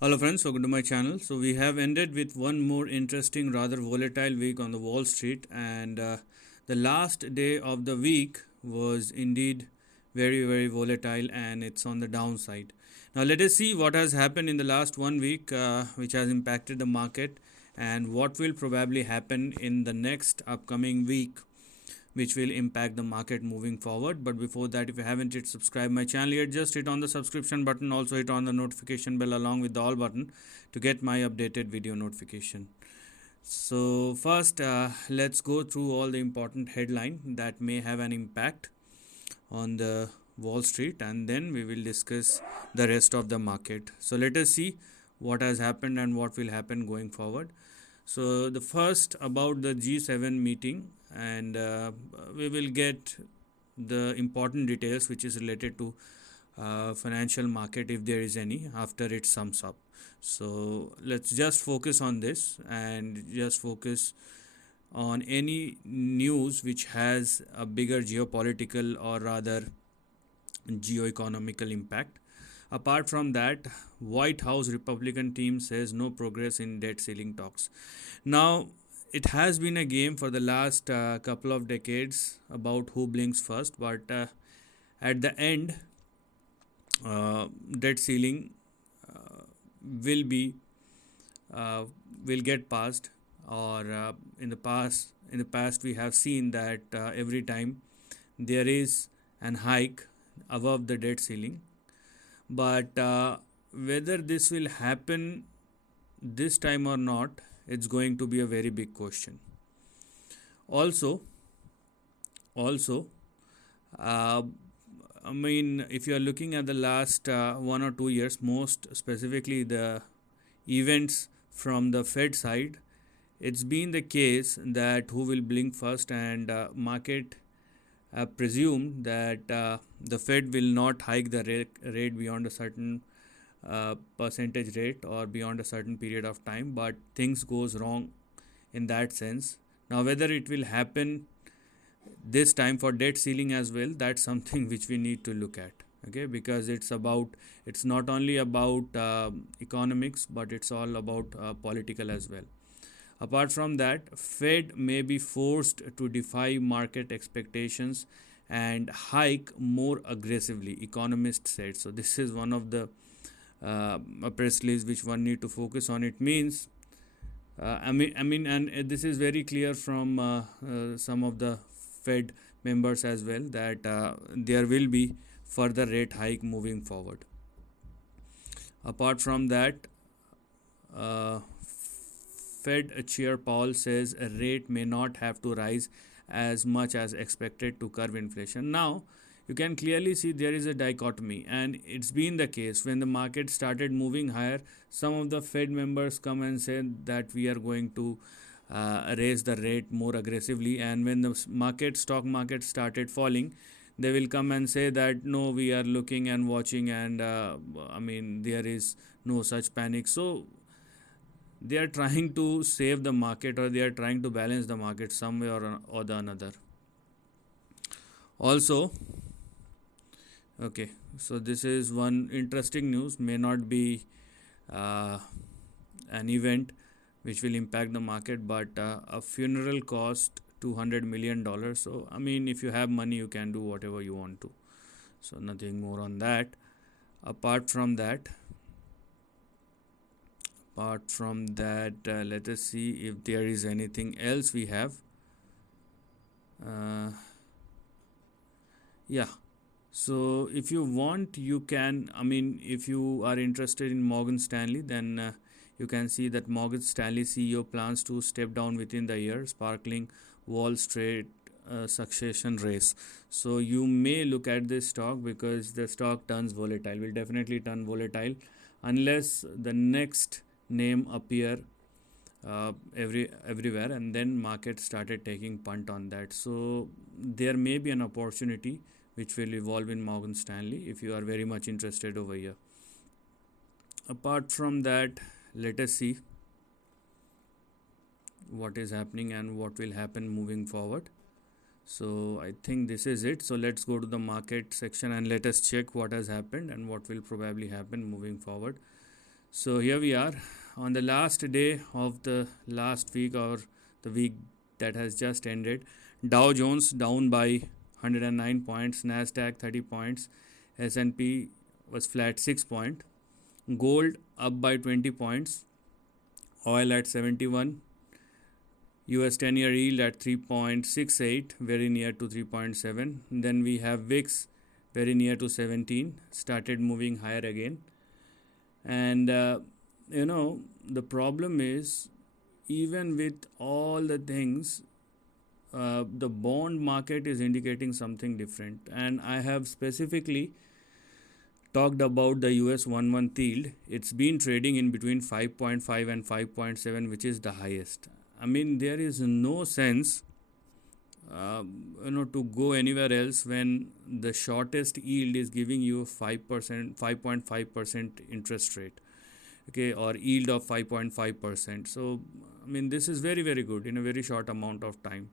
Hello friends, welcome to my channel. So we have ended with one more interesting, rather volatile week on the Wall Street, and the last day of the week was indeed very volatile, and it's on the downside. Now let us see what has happened in the last 1 week, which has impacted the market, and what will probably happen in the next upcoming week, which will impact the market moving forward. But before that, if you haven't yet subscribed my channel yet, just hit on the subscription button. Also hit on the notification bell along with the all button to get my updated video notification. So first, let's go through all the important headline that may have an impact on the Wall Street, and then we will discuss the rest of the market. So let us see what has happened and what will happen going forward. So the first about the G7 meeting, and we will get the important details which is related to financial market, if there is any, after it sums up. So let's just focus on this and just focus on any news which has a bigger geopolitical or rather geoeconomical impact. Apart from that, White House Republican team says no progress in debt ceiling talks. Now, it has been a game for the last couple of decades about who blinks first, but at the end, debt ceiling uh, will be will get passed. Or in the past, we have seen that every time there is an hike above the debt ceiling, but whether this will happen this time or not, it's going to be a very big question. Also also uh, I mean, if you are looking at the last 1 or 2 years, most specifically the events from the Fed side, it's been the case that who will blink first, and market presume that the Fed will not hike the rate beyond a certain percentage rate or beyond a certain period of time, but things goes wrong in that sense. Now whether it will happen this time for debt ceiling as well, that's something which we need to look at, okay, because it's not only about economics, but it's all about political as well. Apart from that, Fed may be forced to defy market expectations and hike more aggressively, economists said. So this is one of the a press release which one need to focus on. It means and this is very clear from some of the Fed members as well, that there will be further rate hike moving forward. Apart from that, uh, Fed Chair Powell says a rate may not have to rise as much as expected to curb inflation. Now, you can clearly see there is a dichotomy, and it's been the case when the market started moving higher. Some of the Fed members come and say that we are going to raise the rate more aggressively, and when the stock market started falling, they will come and say that no, we are looking and watching, and there is no such panic. So they are trying to save the market, or they are trying to balance the market some way or the another. Also, okay, so this is one interesting news, may not be uh, an event which will impact the market, but a funeral cost $200 million. So if you have money, you can do whatever you want to. So nothing more on that. apart from that apart from that, let us see if there is anything else we have. uh, yeah, so if you want, you can, if you are interested in Morgan Stanley, then you can see that Morgan Stanley CEO plans to step down within the year, sparkling Wall Street succession race. So you may look at this stock, because the stock turns volatile, will definitely turn volatile unless the next name appear everywhere, and then market started taking punt on that. So there may be an opportunity which will evolve in Morgan Stanley if you are very much interested over here. Apart from that, let us see what is happening and what will happen moving forward. So I think this is it. So let's go to the market section and let us check what has happened and what will probably happen moving forward. So here we are on the last day of the last week, or the week that has just ended. Dow Jones down by 109 points, Nasdaq 30 points, S&P was flat 6 point, gold up by 20 points, oil at 71, US 10-year yield at 3.68, very near to 3.7. Then we have VIX very near to 17, started moving higher again. And the problem is, even with all the things, the bond market is indicating something different. And I have specifically talked about the US 1-month yield. It's been trading in between 5.5 and 5.7, which is the highest. I mean, there is no sense to go anywhere else when the shortest yield is giving you 5%, 5.5% interest rate, okay, or yield of 5.5%. So I mean, this is very, very good in a very short amount of time,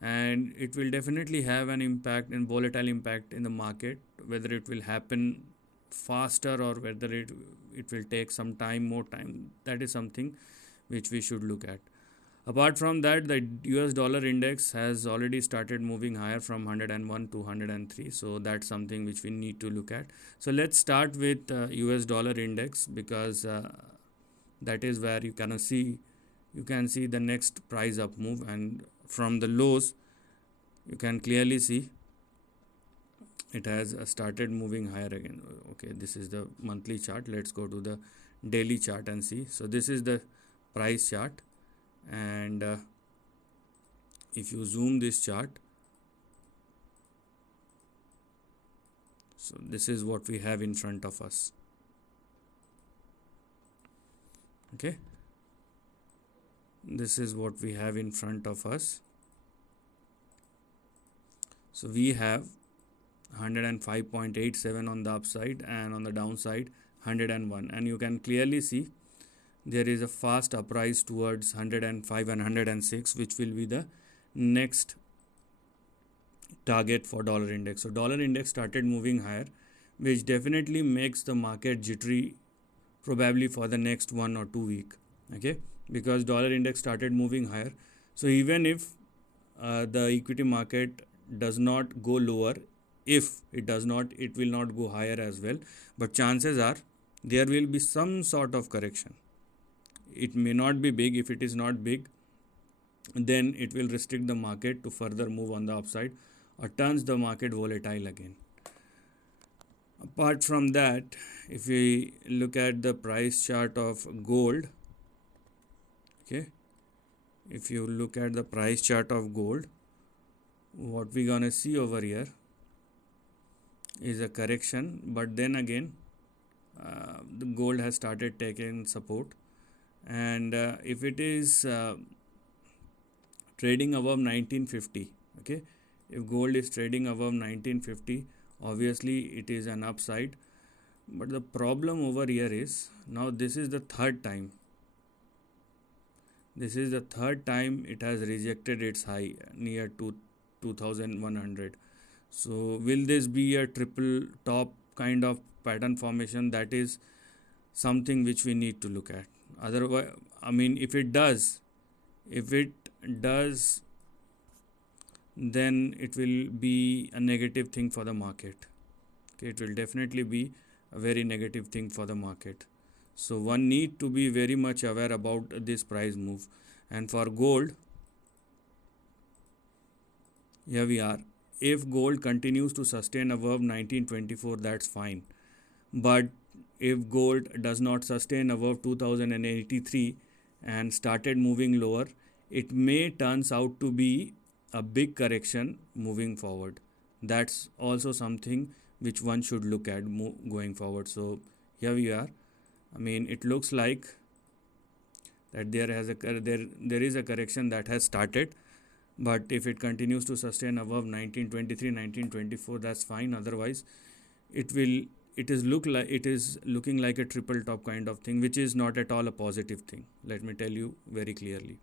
and it will definitely have an impact, and volatile impact in the market. Whether it will happen faster or whether it will take some time, more time, that is something which we should look at. Apart from that, the US dollar index has already started moving higher from 101 to 103. So that's something which we need to look at. So let's start with US dollar index, because that is where you can see the next price up move, and from the lows you can clearly see it has started moving higher again. Okay, this is the monthly chart. Let's go to the daily chart and see. So this is the price chart, and if you zoom this chart, so this is what we have in front of us. Okay, this is what we have in front of us. So we have 105.87 on the upside, and on the downside 101, and you can clearly see there is a fast uprise towards 105 and 106, which will be the next target for dollar index. So dollar index started moving higher, which definitely makes the market jittery probably for the next 1 or 2 week, okay, because dollar index started moving higher. So even if the equity market does not go lower, if it does not, it will not go higher as well, but chances are there will be some sort of correction. It may not be big. If it is not big, then it will restrict the market to further move on the upside, or turns the market volatile again. Apart from that, if we look at the price chart of gold, okay, if you look at the price chart of gold, what we gonna see over here is a correction, but then again the gold has started taking support, and if it is trading above 1950, okay, if gold is trading above 1950, obviously it is an upside. But the problem over here is, now this is the third time it has rejected its high near to 2100. So will this be a triple top kind of pattern formation? That is something which we need to look at. Otherwise, I mean, if it does, then it will be a negative thing for the market. Okay, it will definitely be a very negative thing for the market. So one need to be very much aware about this price move. And for gold, here we are. If gold continues to sustain above 1924, that's fine. But if gold does not sustain above 2083 and started moving lower, it may turns out to be a big correction moving forward. That's also something which one should look at going forward. So here we are. I mean, it looks like that there is a correction that has started, but if it continues to sustain above 1923, 1924, that's fine. Otherwise, it is looking like a triple top kind of thing, which is not at all a positive thing. Let me tell you very clearly.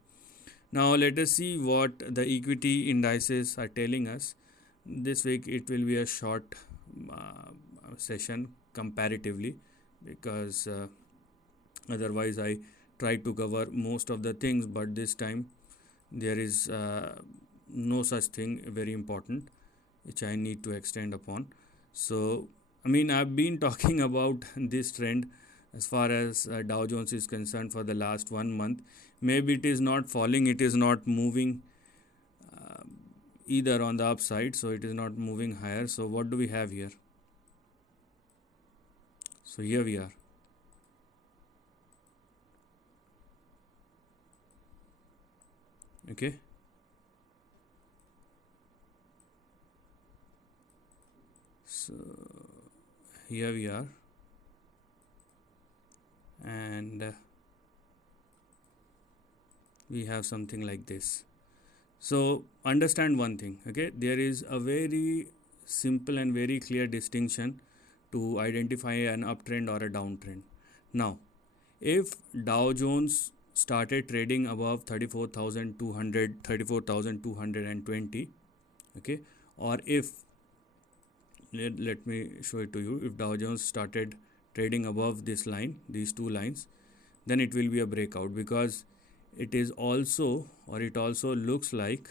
Now let us see what the equity indices are telling us. This week it will be a short session comparatively, because Otherwise I try to cover most of the things, but this time there is no such thing very important which I need to extend upon. So I mean, I've been talking about this trend as far as Dow Jones is concerned for the last 1 month. Maybe it is not falling, it is not moving uh, either on the upside, so it is not moving higher. So what do we have here? So here we are. Okay. So here we are, and we have something like this. So understand one thing, okay? There is a very simple and very clear distinction to identify an uptrend or a downtrend. Now, if Dow Jones started trading above 34,200, 34,220, okay, or if let me show it to you, if Dow Jones started trading above this line, these two lines, then it will be a breakout, because it is also, or it also looks like,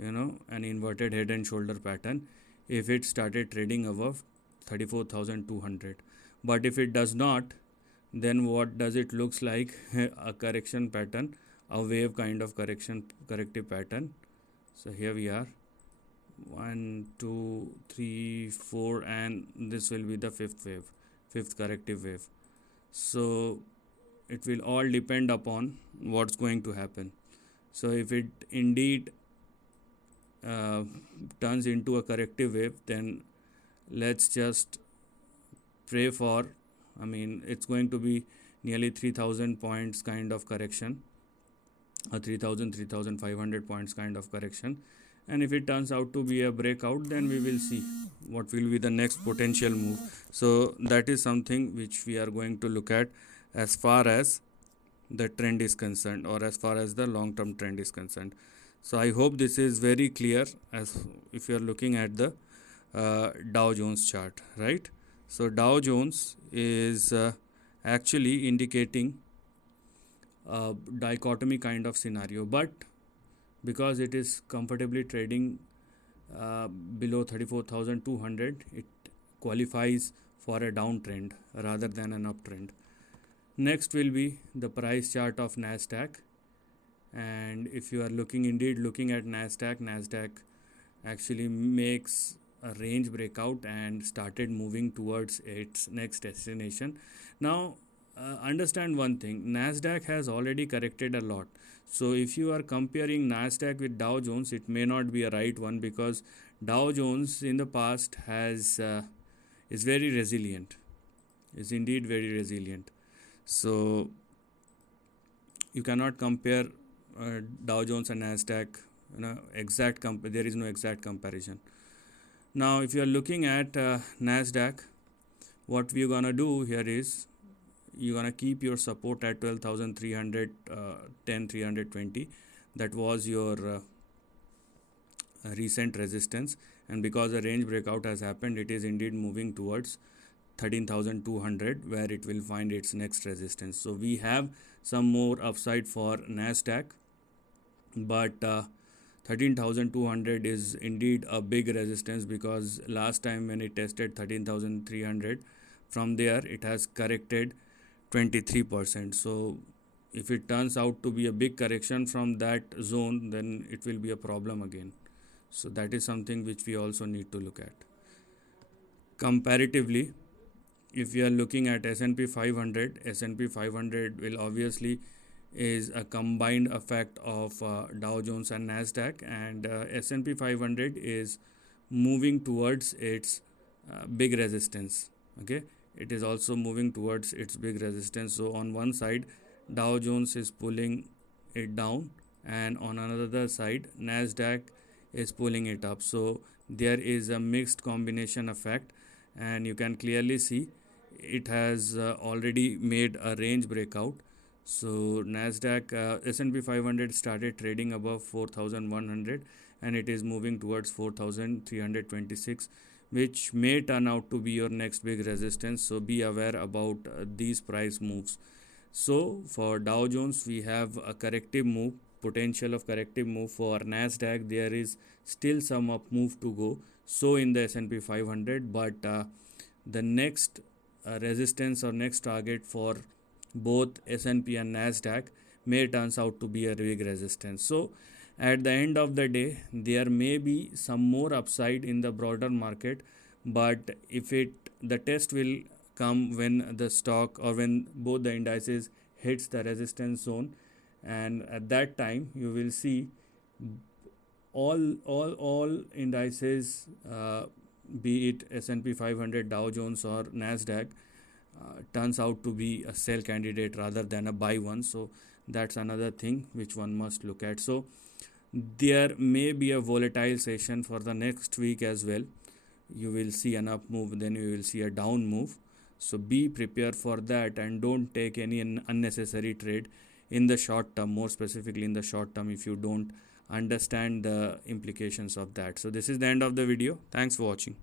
an inverted head and shoulder pattern if it started trading above 34,200. But if it does not, then what does it looks like? A correction pattern, a wave kind of corrective pattern. So here we are, 1 2 3 4, and this will be the fifth corrective wave. So it will all depend upon what's going to happen. So if it indeed turns into a corrective wave, then let's just pray for, I mean, it's going to be nearly 3000 points kind of correction, or 3,500 points kind of correction. And if it turns out to be a breakout, then we will see what will be the next potential move. So that is something which we are going to look at as far as the trend is concerned, or as far as the long term trend is concerned. So I hope this is very clear, as if you are looking at the Dow Jones chart, right? So Dow Jones is actually indicating a dichotomy kind of scenario, but because it is comfortably trading below 34,200, it qualifies for a downtrend rather than an uptrend. Next will be the price chart of Nasdaq, and if you are looking at Nasdaq actually makes a range breakout and started moving towards its next destination. Now understand one thing, Nasdaq has already corrected a lot. So if you are comparing Nasdaq with Dow Jones, it may not be a right one, because Dow Jones in the past has is very resilient, is indeed very resilient. So you cannot compare Dow Jones and Nasdaq, there is no exact comparison. Now if you are looking at Nasdaq, what we're gonna do here is, you're gonna keep your support at 12,310, 320. That was your recent resistance, and because a range breakout has happened, it is indeed moving towards 13,200, where it will find its next resistance. So we have some more upside for Nasdaq, but 13,200 is indeed a big resistance, because last time when it tested 13,300, from there it has corrected 23%. So if it turns out to be a big correction from that zone, then it will be a problem again. So that is something which we also need to look at. Comparatively, if we are looking at S&P 500, S&P 500 will obviously is a combined effect of Dow Jones and Nasdaq, and S&P 500 is moving towards its big resistance. Okay, it is also moving towards its big resistance. So on one side Dow Jones is pulling it down, and on another side Nasdaq is pulling it up. So there is a mixed combination effect, and you can clearly see it has already made a range breakout. So Nasdaq, S&P 500 started trading above 4,100, and it is moving towards 4,326, which may turn out to be your next big resistance. So be aware about these price moves. So for Dow Jones, we have a corrective move, potential of corrective move. For Nasdaq, there is still some up move to go. So in the S&P 500, but the next resistance or next target for both S&P and Nasdaq may turns out to be a big resistance. So at the end of the day, there may be some more upside in the broader market, but if it the test will come when the stock or when both the indices hits the resistance zone, and at that time you will see all indices, be it S&P 500, Dow Jones or Nasdaq, turns out to be a sell candidate rather than a buy one. So that's another thing which one must look at. So there may be a volatile session for the next week as well. You will see an up move, then you will see a down move. So be prepared for that and don't take any unnecessary trade in the short term, more specifically in the short term, if you don't understand the implications of that. So this is the end of the video. Thanks for watching.